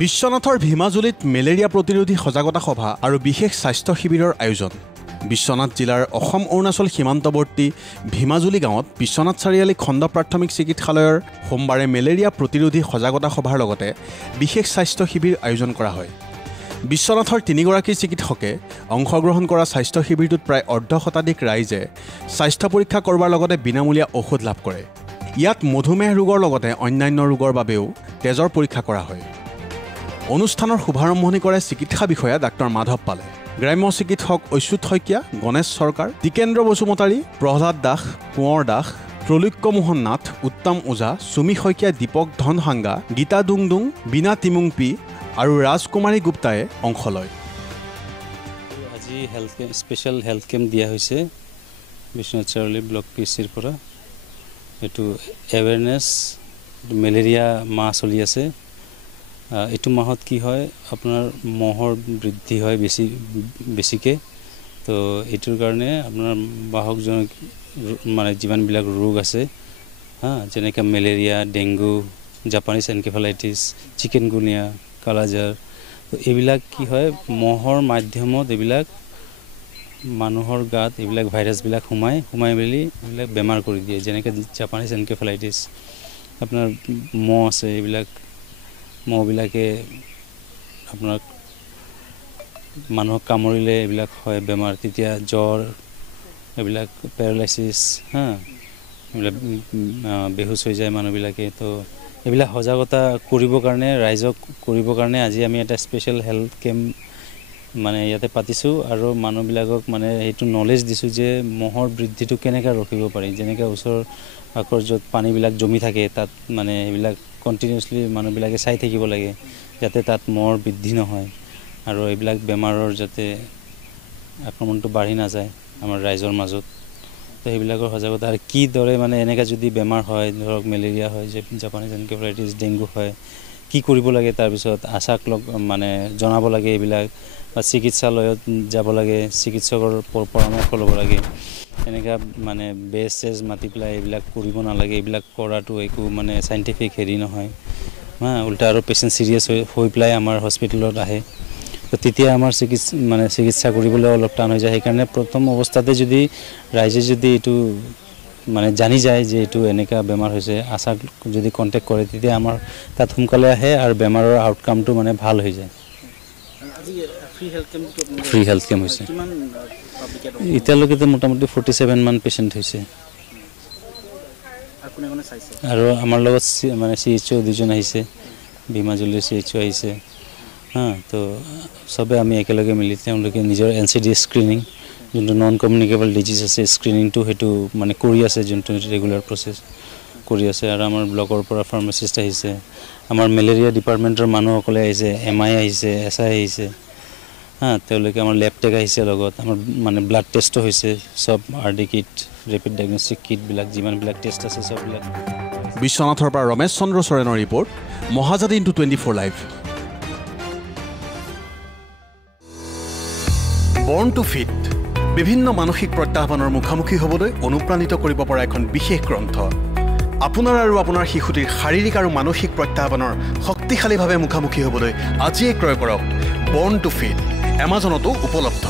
বিশ্বনাথৰ ভীমাজুলিত মেলেৰিয়া প্ৰতিৰোধী সজাগতা সভা আৰু বিশেষ স্বাস্থ্য শিবিৰৰ আয়োজন। বিশ্বনাথ জিলাৰ অসম অৰুণাচল সীমান্তৱৰ্তী ভীমাজুলি গাঁৱত বিশ্বনাথ চাৰিআলি খণ্ড প্ৰাথমিক চিকিৎসালয়ৰ সোমবাৰে মেলেৰিয়া প্ৰতিৰোধী সজাগতা সভাৰ লগতে বিশেষ স্বাস্থ্য শিবিৰ আয়োজন কৰা হয়। বিশ্বনাথৰ 3গৰাকী চিকিৎসকে অংশগ্ৰহণ কৰা স্বাস্থ্য শিবিৰটোত প্ৰায় অৰ্ধশতাধিক ৰাইজে স্বাস্থ্য পৰীক্ষা কৰাৰ লগতে বিনামূলীয়া ঔষধ লাভ কৰে। ইয়াত মধুমেহ ৰোগৰ লগতে অন্যান্য ৰোগৰ বাবেও তেজৰ পৰীক্ষা কৰা হয়। অনুষ্ঠানৰ শুভাৰম্ভণি কৰে চিকিৎসা বিষয়া ডাক্তৰ মাধৱ পালে, গ্ৰাম্য চিকিৎসক অচ্যুত শইকীয়া, গণেশ চৰকাৰ, টিকেন্দ্ৰ বসুমতাৰী, প্ৰহ্লাদ দাস, কোঁৱৰ দাস, ত্ৰৈলোক্যমোহন নাথ, উত্তম ওজা, চুমি শইকীয়া, দীপক ধনসাংগা, গীতা ডুংডুং, বীণা তিমুংপি আৰু ৰাজকুমাৰী গুপ্তাই অংশ লয়। আজি স্পেচিয়েল হেল্থ কেম্প দিয়া হৈছে বিশ্বনাথ চাৰিআলি ব্লক পিচিৰ পৰা। এইটো এৱেৰনেছ, মেলেৰিয়া মাহ চলি আছে। এইটো মাহত কি হয়, আপোনাৰ মহৰ বৃদ্ধি হয় বেছিকৈ। তো এইটোৰ কাৰণে আপোনাৰ বাহকজনক মানে যিমানবিলাক ৰোগ আছে যেনেকৈ malaria, dengue, Japanese encephalitis, chikungunya, kala azar, তো এইবিলাক কি হয় মহৰ মাধ্যমত এইবিলাক মানুহৰ গাত এইবিলাক ভাইৰাছবিলাক সোমাই মেলি এইবিলাক বেমাৰ কৰি দিয়ে। যেনেকৈ জাপানীজ এনকেফেলাইটিছ, আপোনাৰ মহ আছে, এইবিলাক মহবিলাকে আপোনাক মানুহক কামুৰিলে এইবিলাক হয় বেমাৰ, তেতিয়া জ্বৰ, এইবিলাক পেৰালাইচিছ, এইবিলাক বেহুচ হৈ যায় মানুহবিলাকে। তো এইবিলাক সজাগতা কৰিবৰ কাৰণে, ৰাইজক কৰিবৰ কাৰণে আজি আমি এটা স্পেচিয়েল হেল্থ কেম্প মানে ইয়াতে পাতিছোঁ আৰু মানুহবিলাকক মানে সেইটো নলেজ দিছোঁ যে মহৰ বৃদ্ধিটো কেনেকৈ ৰখিব পাৰি। যেনেকৈ ওচৰৰ পাকৰ য'ত পানীবিলাক জমি থাকে তাত মানে সেইবিলাক কণ্টিনিউছলি মানুহবিলাকে চাই থাকিব লাগে যাতে তাত মহৰ বৃদ্ধি নহয় আৰু এইবিলাক বেমাৰৰ যাতে আক্ৰমণটো বাঢ়ি নাযায় আমাৰ ৰাইজৰ মাজত। তো সেইবিলাকৰ সজাগতা আৰু কিদৰে মানে এনেকৈ যদি বেমাৰ হয়, ধৰক মেলেৰিয়া হয়, জাপানীজ এনকেফেলাইটিছ, ডেংগু হয়, কি কৰিব লাগে, তাৰপিছত আশাক মানে জনাব লাগে এইবিলাক, বা চিকিৎসালয়ত যাব লাগে, চিকিৎসকৰ পৰামৰ্শ ল'ব লাগে। এনেকৈ মানে বেজ চেজ মাতি পেলাই এইবিলাক কৰিব নালাগে। এইবিলাক কৰাটো একো মানে চাইণ্টিফিক হেৰি নহয়, উল্টা আৰু পেচেণ্ট চিৰিয়াছ হৈ পেলাই আমাৰ হস্পিটেলত আহে। তো তেতিয়া আমাৰ চিকিৎসা কৰিবলৈ অলপ টান হৈ যায়। সেইকাৰণে প্ৰথম অৱস্থাতে যদি ৰাইজে যদি এইটো মানে জানি যায় যে এইটো এনেকুৱা বেমাৰ হৈছে, আশাক যদি কণ্টেক্ট কৰে তেতিয়া আমাৰ তাত সোনকালে আহে আৰু বেমাৰৰ আউটকামটো মানে ভাল হৈ যায়। ফ্ৰী হেল্থ কেম্প হৈছে। এতিয়ালৈকেতো মোটামুটি 47 মান পেচেণ্ট হৈছে আৰু আমাৰ লগত মানে CHO 2জন আহিছে, ভীমাজুলিৰ CHO আহিছে। তো চবে আমি একেলগে মিলি তেওঁলোকে নিজৰ NCD স্ক্ৰিনিং, যোনটো নন কমিউনিকেবল ডিজিজ আছে, স্ক্ৰিনিংটো সেইটো মানে কৰি আছে, যোনটো ৰেগুলাৰ প্ৰচেছ কৰি আছে। আৰু আমাৰ ব্লকৰ পৰা ফাৰ্মাচিষ্ট আহিছে, আমাৰ মেলেৰিয়া ডিপাৰ্টমেণ্টৰ মানুহসকলে আহিছে, MI আহিছে, SI আহিছে, তেওঁলোকে আমাৰ লেব টেক আহিছে লগত। আমাৰ মানে ব্লাড টেষ্টো হৈছে, চব RD কিট, ৰেপিড ডায়েগনষ্টিক কিটবিলাক যিমানবিলাক টেষ্ট আছে চববিলাক। বিশ্বনাথৰ পৰা ৰমেশ চন্দ্ৰ চৰেণৰ ৰিপৰ্ট, মহাজাতি ইনটু 24 লাইভ। বৰ্ণ টু ফিট, বিভিন্ন মানসিক প্ৰত্যাহ্বানৰ মুখামুখি হ'বলৈ অনুপ্ৰাণিত কৰিব পৰা এখন বিশেষ গ্ৰন্থ। আপোনাৰ আৰু আপোনাৰ শিশুটিৰ শাৰীৰিক আৰু মানসিক প্ৰত্যাহ্বানৰ শক্তিশালীভাৱে মুখামুখি হ'বলৈ আজিয়ে ক্ৰয় কৰক বৰ্ণ টু ফিট। এমাজনতো উপলব্ধ।